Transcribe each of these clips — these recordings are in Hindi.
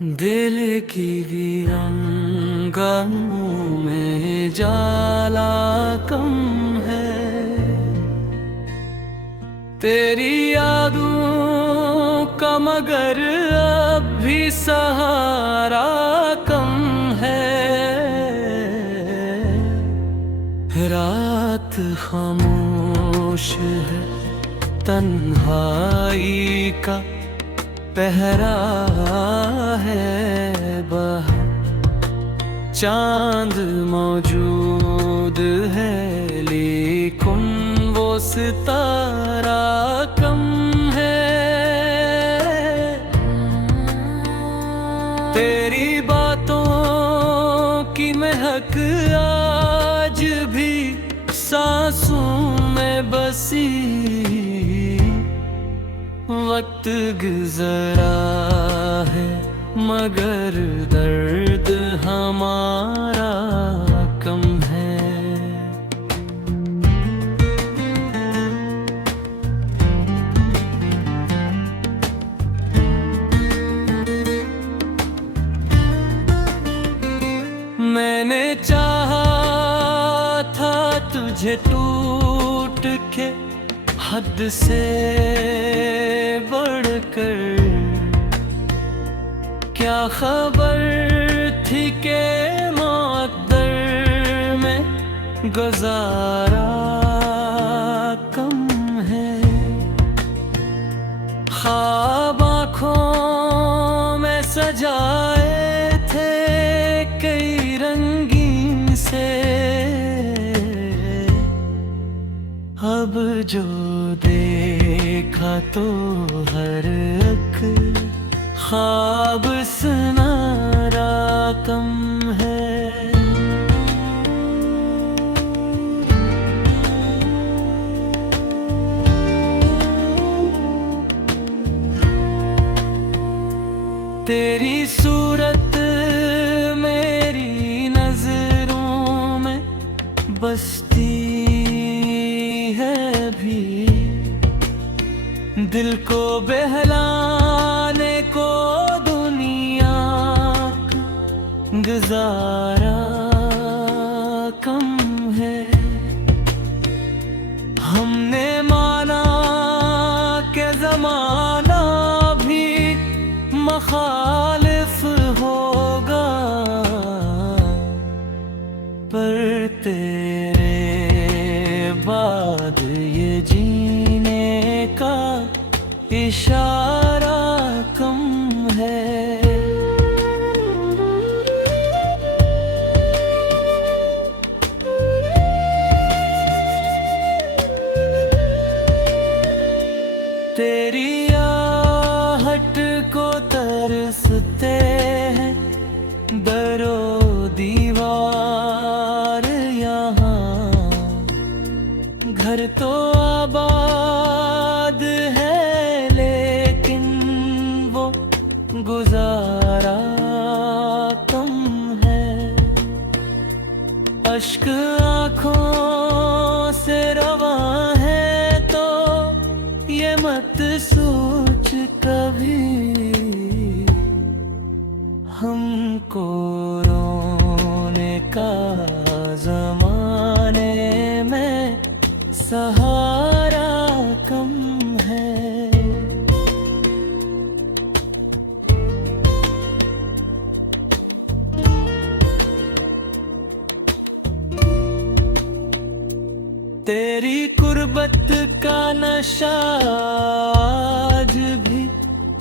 दिल की वीरांगनाओं में जाला कम है, तेरी यादों का मगर अब भी सहारा कम है। रात खामोश है, तन्हाई का पहरा है बाहर, चांद मौजूद है लेकिन वो सितारा कम है। तेरी बातों की महक आज भी सांसों में बसी, वक्त गुजरा है मगर दर्द हमारा कम है। मैंने चाहा था तुझे टूट के हद से बढ़कर, क्या खबर थी के मुक़द्दर में गुजारा कम है। ख्वाब आँखों में सजाए थे कई रंगीन से, अब जो देखा तो हर एक ख्वाब सुनारा कम है। तेरी सूरत मेरी नजरों में बसती है भी, दिल को बहलाने को दुनिया का गुजारा कम है। हमने माना कि ज़माना भी मुखालिफ होगा, पर तेरे बाद ये जीने का इशारा कम है। तेरी आहट को तरसते हैं दरो दीवार यहाँ, घर तो आबाद है लेकिन वो गुजारा कम है। अश्क आँखों से रवा है तो ये मत सोच कभी, हमको रोने का ज़माने में सहारा कम है। तेरी कुर्बत का नशा आज भी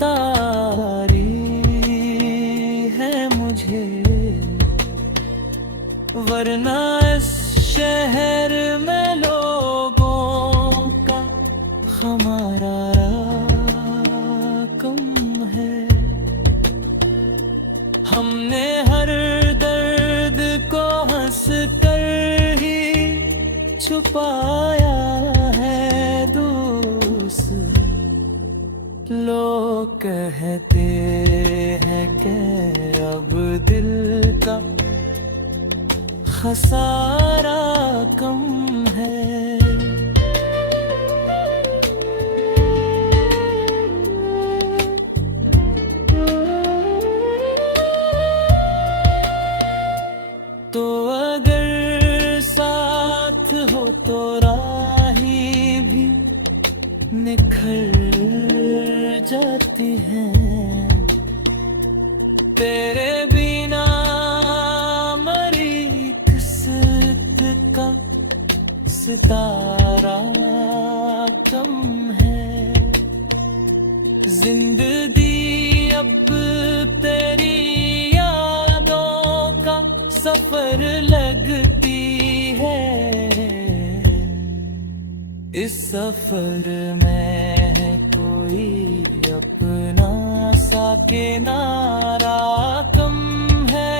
तारी है मुझे, वरना इस शहर में लोगों का हमारा कम है। हमने हर दर्द को हंस कर ही छुपाया है दोस्त, लोग कहते हैं कि अब दिल का खसारा कम है। निखर जाती हैं। तेरे बिना मरी किस्मत का सितारा कम है। जिंदगी अब तेरी यादों का सफर लगती है। इस सफर में है कोई अपना सा किनारा कम है।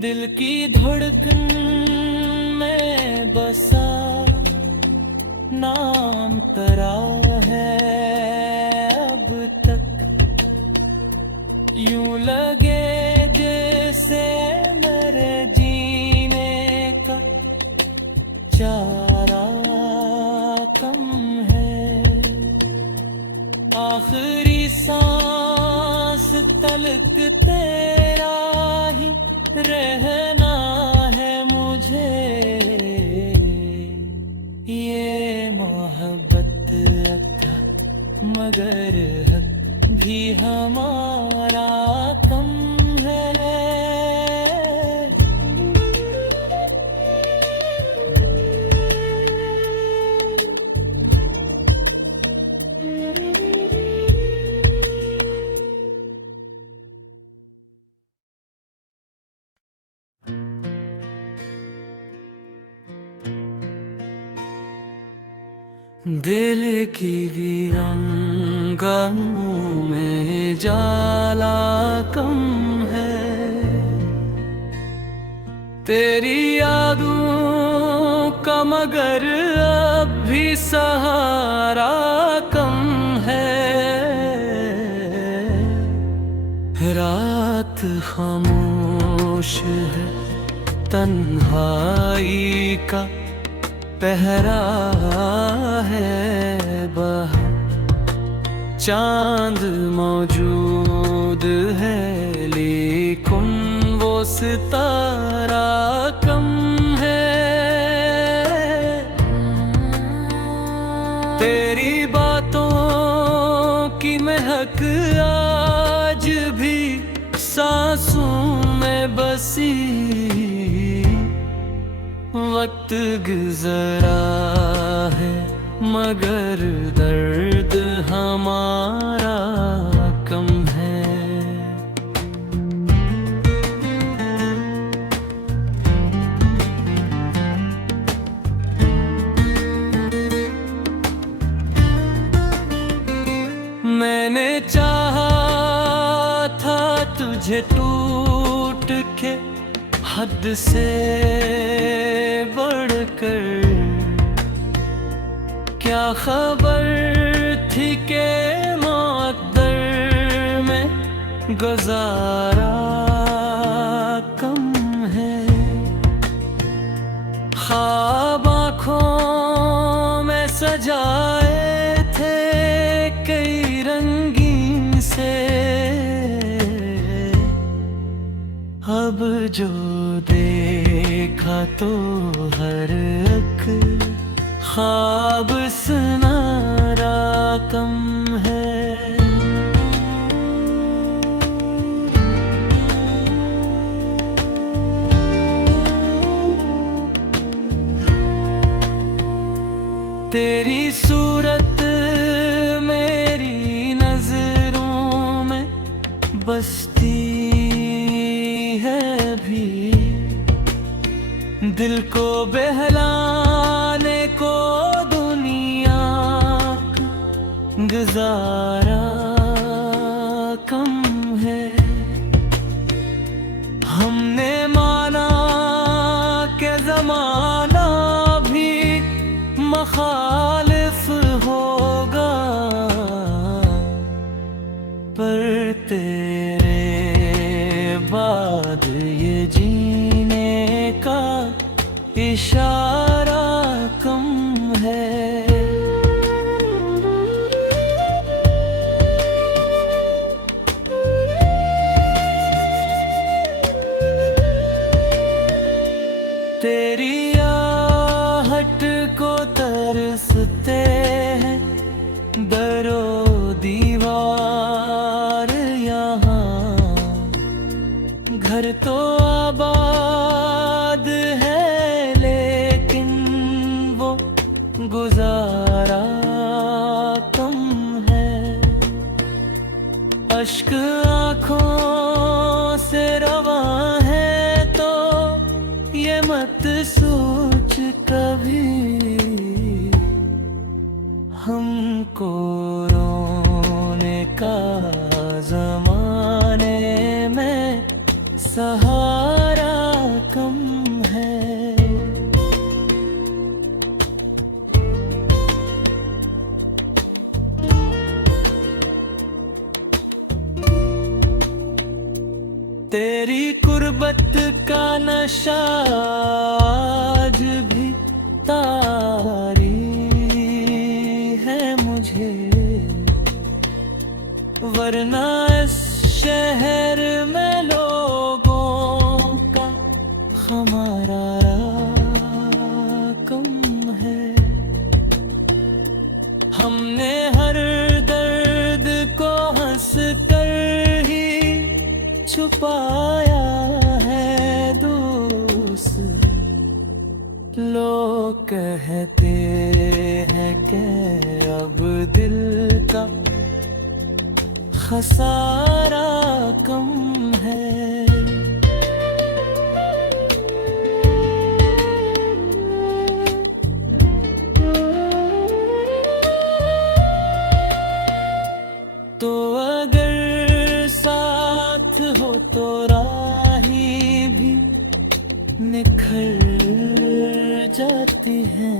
दिल की धड़कन में बसा नाम तेरा है अब तक। यूं लगे जैसे मेरे जीने का चारा कम है। आखिरी सांस तलक तेरा ही रहना है मुझे। ये मोहब्बत अता मगर हक भी हमारा कम है। दिल की वीरांगनाओं में जाला कम है। तेरी यादों का मगर अब भी सहारा कम है। रात खामोश है, तन्हाई का पहरा है बहा। चांद मौजूद है लेकिन वो सितारा कम है। तेरी बातों की महक आज भी सांसों में बसी। वक्त गुजरा है मगर दर्द हमारा कम है। मैंने चाहा था तुझे टूट के हद से बढ़कर। क्या खबर थी के मुक़द्दर में गुज़ारा कम है। ख्वाब आँखों में सजाए थे कई रंगीन से। अब जो देखा तो हर एक ख्वाब सुनारा कम है। तेरी सूरत मेरी नजरों में बसती है भी। दिल को बहलाने को दुनिया का गुजारा कम है। हमने माना के जमाना भी मुखालिफ होगा, पर तेरे बाद ये जीने का इशारा कम है। तो आबाद है, लेकिन वो गुजारा कम है। अश्क आँखों से रवा है तो ये मत सोच कभी हमको रोने का ज़माने में सहारा कम है। तेरी कुर्बत का नशा आज भी तारी है मुझे, वरना इस शहर में लोगों का हमारा कम है। हमने हर दर्द को हंस कर ही छुपाया है दोस्त। लोग कहते हैं कि अब दिल का खसारा कम है। तो अगर साथ हो तो राही भी निखर जाती हैं।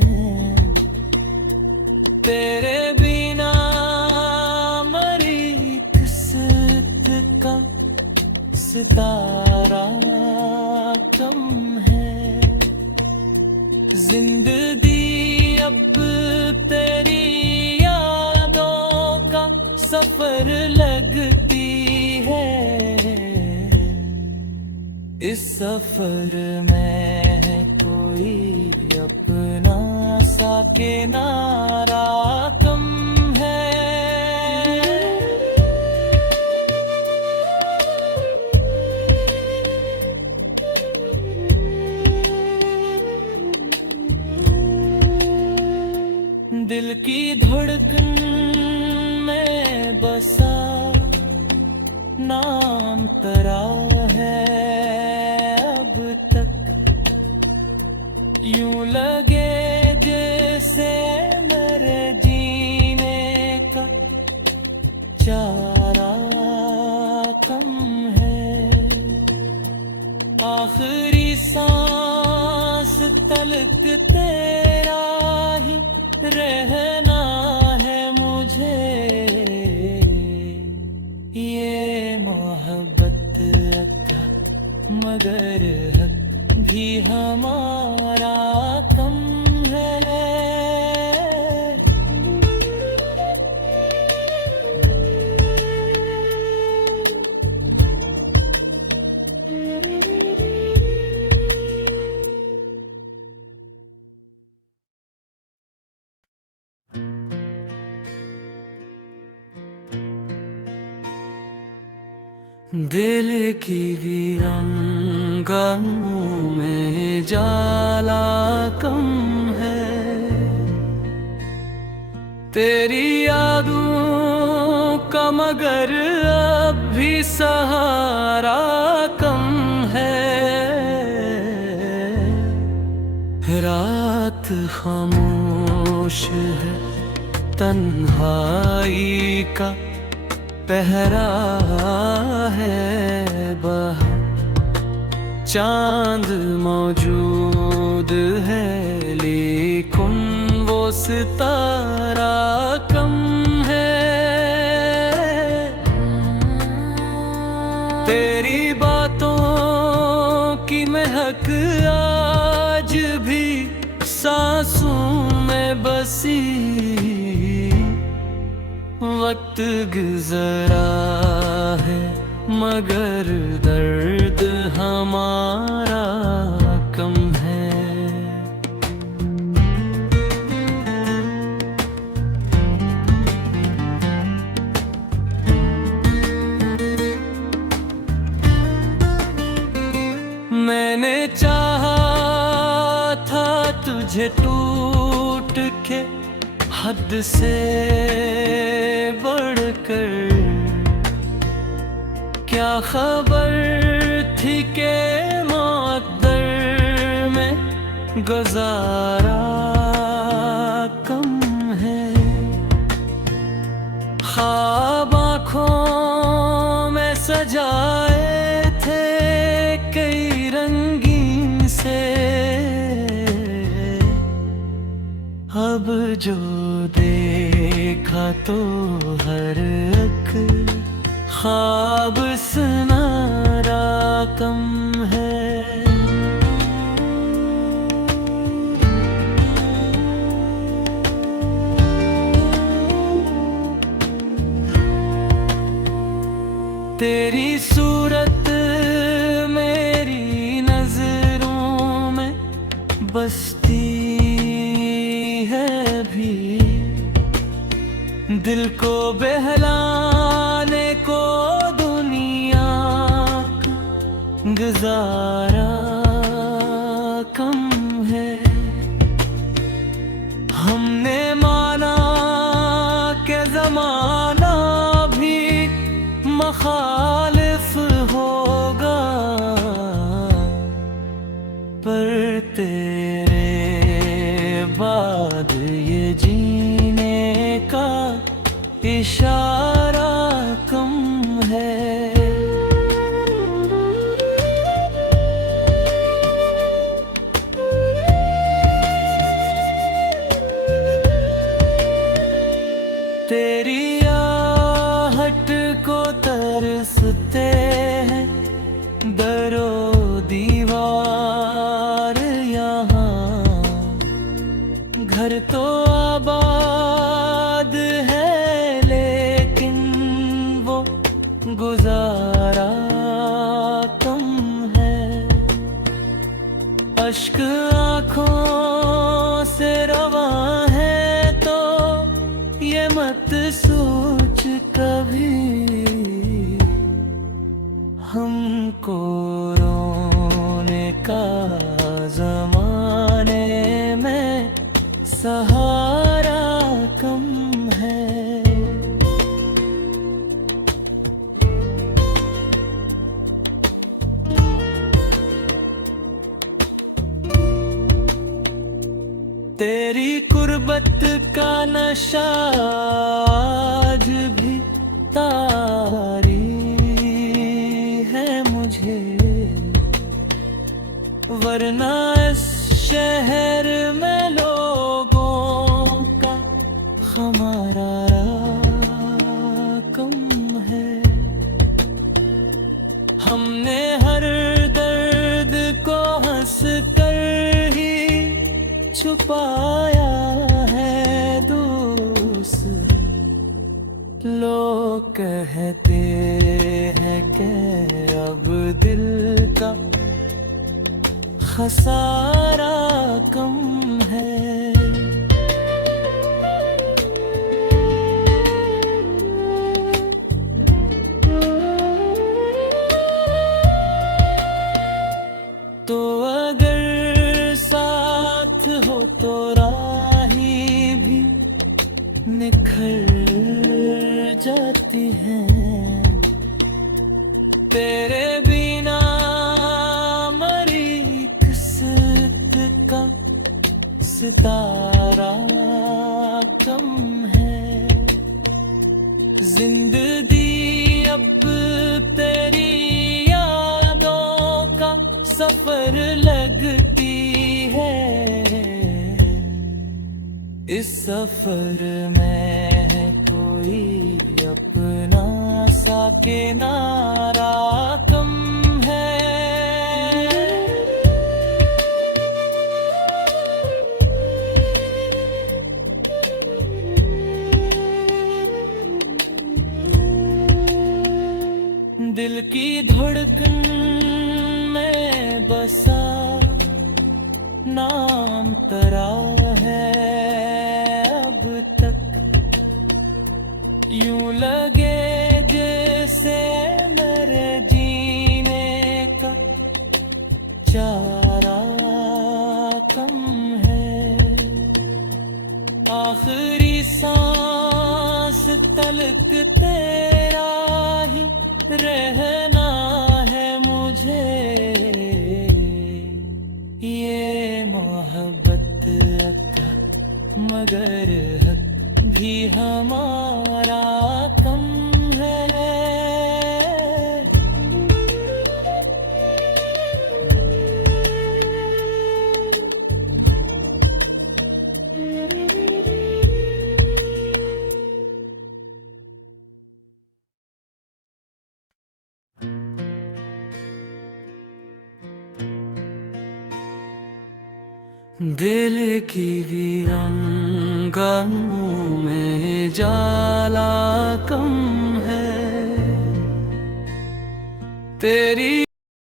तेरे बिना मरी किस्मत का सितारा कम है। जिंदगी अब तेरी यादों का सफर लगती है। इस सफर में कोई अपना सा किनारा कम है। दिल की धड़कन में बसा नाम तेरा है अब तक। यूं लगे जैसे मेरे जीने का चारा कम है। आखिरी सांस तलक तेरा ही रहना है मुझे। ये मोहब्बत अता मगर हक भी हमारा कम है। दिल की वीरांगनाओं में जाला कम है। तेरी यादों का मगर अब भी सहारा कम है। रात खामोश है, तन्हाई का पहरा है बहा। चांद मौजूद है लेकिन वो सितारा कम है। तेरी बातों की महक आज भी सांसों में बसी। वक्त गुजरा है मगर दर्द हमारा कम है। हद से बढ़कर क्या खबर थी के मुक़द्दर में गुज़ारा कम है। ख्वाब आँखों में सजाए थे कई रंगीन से, अब जो देखा तो हर एक ख्वाब सुनारा कम है। तेरी सूरत मेरी नजरों में बसती है भी, दिल को बहलाने को दुनिया का गुजारा कम है। हमने माना कि ज़माना भी मुखालिफ होगा, पर तेरे बाद ये जीने का इशारा कम है। तेरी आहट को तरसते हैं दरो दीवार यहाँ, घर तो आबाद है लेकिन वो गुजारा कम है। अश्क आँखों से रवा है तो ये मत सोच कभी हमको रोने का ज़माने में सहारा कम है। तेरी कुर्बत का नशा आज भी तारी है मुझे, वरना इस शहर में लोगों का हमारा कम है। हमने हर दर्द को हंस कर ही छुपाया है दूसरे, लोग कहते हैं कि अब दिल का खसारा कम है। तो अगर साथ हो तो राही भी निखर जाती है, तेरे बिना मरी किस्मत का सितारा कम है। जिंदगी अब तेरी यादों का सफर लगती है, इस सफर में कोई अपना सा किनारा कम है। दिल की धड़कन में बसा नाम तेरा है अब तक, यूं लगे जैसे मेरे जीने का चारा कम है। आखिरी रहना है मुझे। ये मोहब्बत अता मगर हक भी हमारा कम है। दिल की वीरांगनाओं में जाला कम है तेरी।